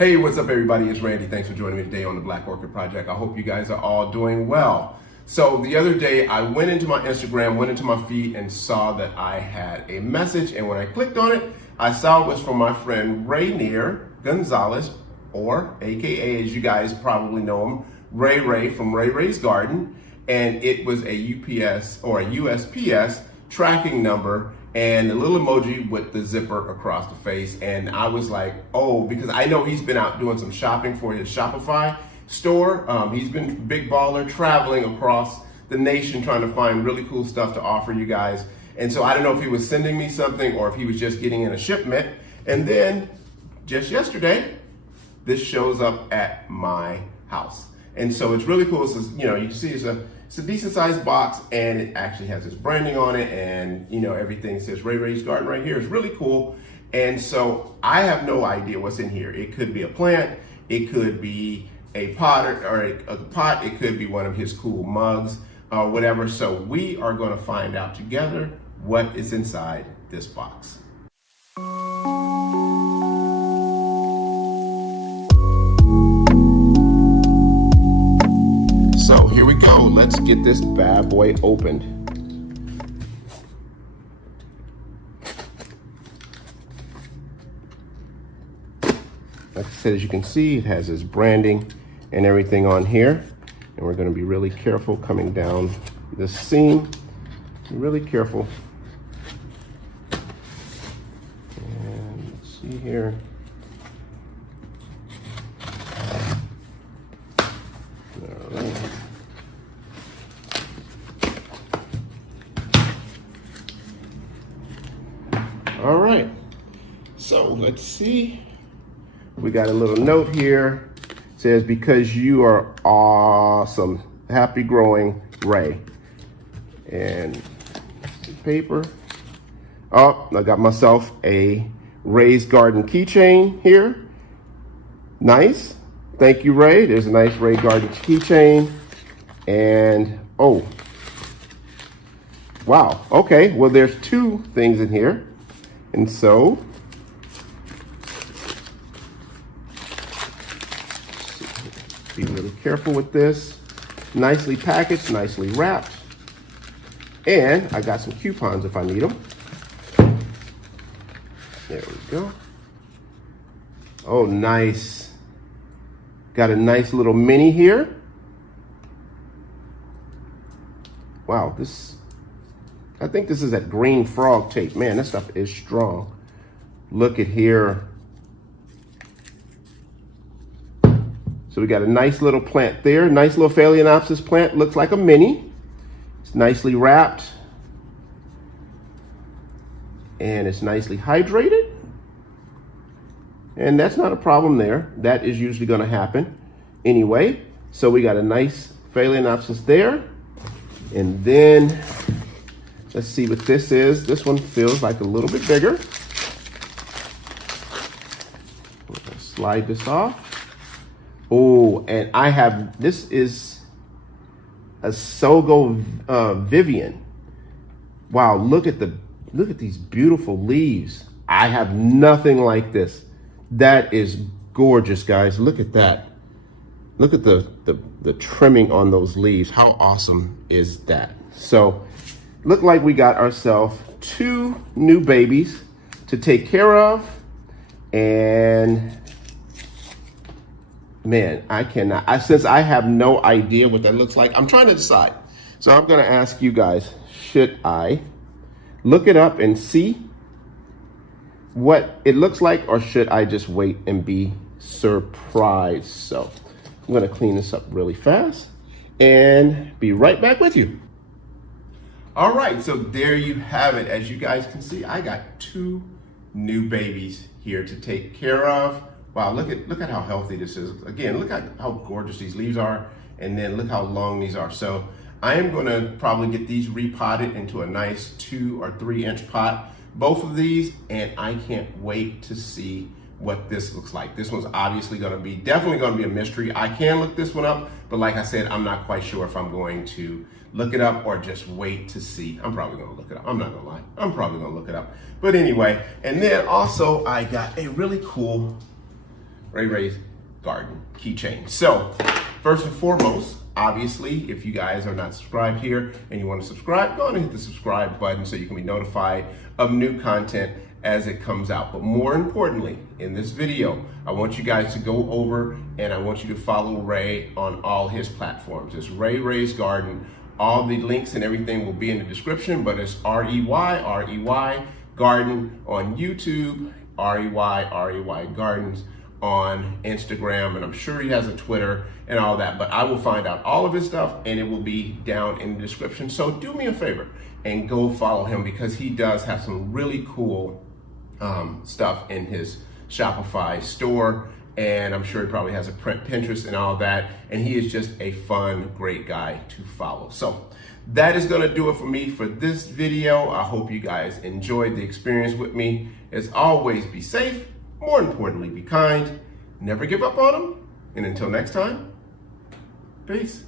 Hey, what's up everybody? It's Randy. Thanks for joining me today on the Black Orchid Project. I hope you guys are all doing well. So the other day I went into my Instagram, went into my feed and saw that I had a message, and when I clicked on it, I saw it was from my friend Rainier Gonzalez, or AKA, as you guys probably know him, Ray from Ray Ray's Garden, and it was a UPS or a USPS tracking number and a little emoji with the zipper across the face. And I was like, oh, because I know he's been out doing some shopping for his Shopify store. He's been big baller traveling across the nation trying to find really cool stuff to offer you guys. And so I don't know if he was sending me something or if he was just getting in a shipment. And then just yesterday, this shows up at my house. And so it's really cool. So, you can see it's a decent sized box, and it actually has its branding on it, and everything says Ray Ray's Garden right here. It's really cool. And so I have no idea what's in here. It could be a plant, it could be a pot or a pot, it could be one of his cool mugs or whatever. So we are going to find out together what is inside this box. So here we go. Let's get this bad boy opened. Like I said, as you can see, it has its branding and everything on here. And we're going to be really careful coming down this seam. Really careful. And let's see here. All right. All right, so let's see. We got a little note here. It says, because you are awesome. Happy growing, Ray. And paper. Oh, I got myself a Ray's Garden keychain here. Nice. Thank you, Ray. There's a nice Ray Garden keychain. And, oh. Wow, okay. Well, there's two things in here. And so, be really careful with this. Nicely packaged, nicely wrapped. And I got some coupons if I need them. There we go. Oh, nice. Got a nice little mini here. Wow, I think this is that green frog tape. Man, this stuff is strong. Look at here. So we got a nice little plant there. Nice little Phalaenopsis plant. Looks like a mini. It's nicely wrapped. And it's nicely hydrated. And that's not a problem there. That is usually going to happen anyway. So we got a nice Phalaenopsis there. And then let's see what this is. This one feels like a little bit bigger. Slide this off. Oh, and this is a Sogo Vivian. Wow, look at these beautiful leaves. I have nothing like this. That is gorgeous, guys. Look at that. Look at the trimming on those leaves. How awesome is that? So, look like we got ourselves two new babies to take care of. And man, since I have no idea what that looks like, I'm trying to decide. So I'm gonna ask you guys, should I look it up and see what it looks like, or should I just wait and be surprised? So I'm gonna clean this up really fast and be right back with you. All right, so there you have it. As you guys can see, I got two new babies here to take care of. Wow, look at how healthy this is. Again, look at how gorgeous these leaves are, and then look how long these are. So I am gonna probably get these repotted into a nice 2 or 3 inch pot, both of these, and I can't wait to see what this looks like. This one's obviously definitely gonna be a mystery. I can look this one up, but like I said, I'm not quite sure if I'm going to look it up or just wait to see. I'm probably gonna look it up. I'm not gonna lie. I'm probably gonna look it up. But anyway, and then also I got a really cool Ray's Garden keychain. So first and foremost, obviously, if you guys are not subscribed here and you want to subscribe, go ahead and hit the subscribe button so you can be notified of new content as it comes out. But more importantly, in this video, I want you guys to go over and I want you to follow Ray on all his platforms. It's Ray's Garden. All the links and everything will be in the description, but it's R-E-Y Garden on YouTube, R-E-Y Gardens on Instagram, and I'm sure he has a Twitter and all that, but I will find out all of his stuff and it will be down in the description. So do me a favor and go follow him, because he does have some really cool stuff in his Shopify store, and I'm sure he probably has a Pinterest and all that, and he is just a fun, great guy to follow. So that is going to do it for me for this video. I hope you guys enjoyed the experience with me. As always, be safe. More importantly, be kind. Never give up on them. And until next time, peace.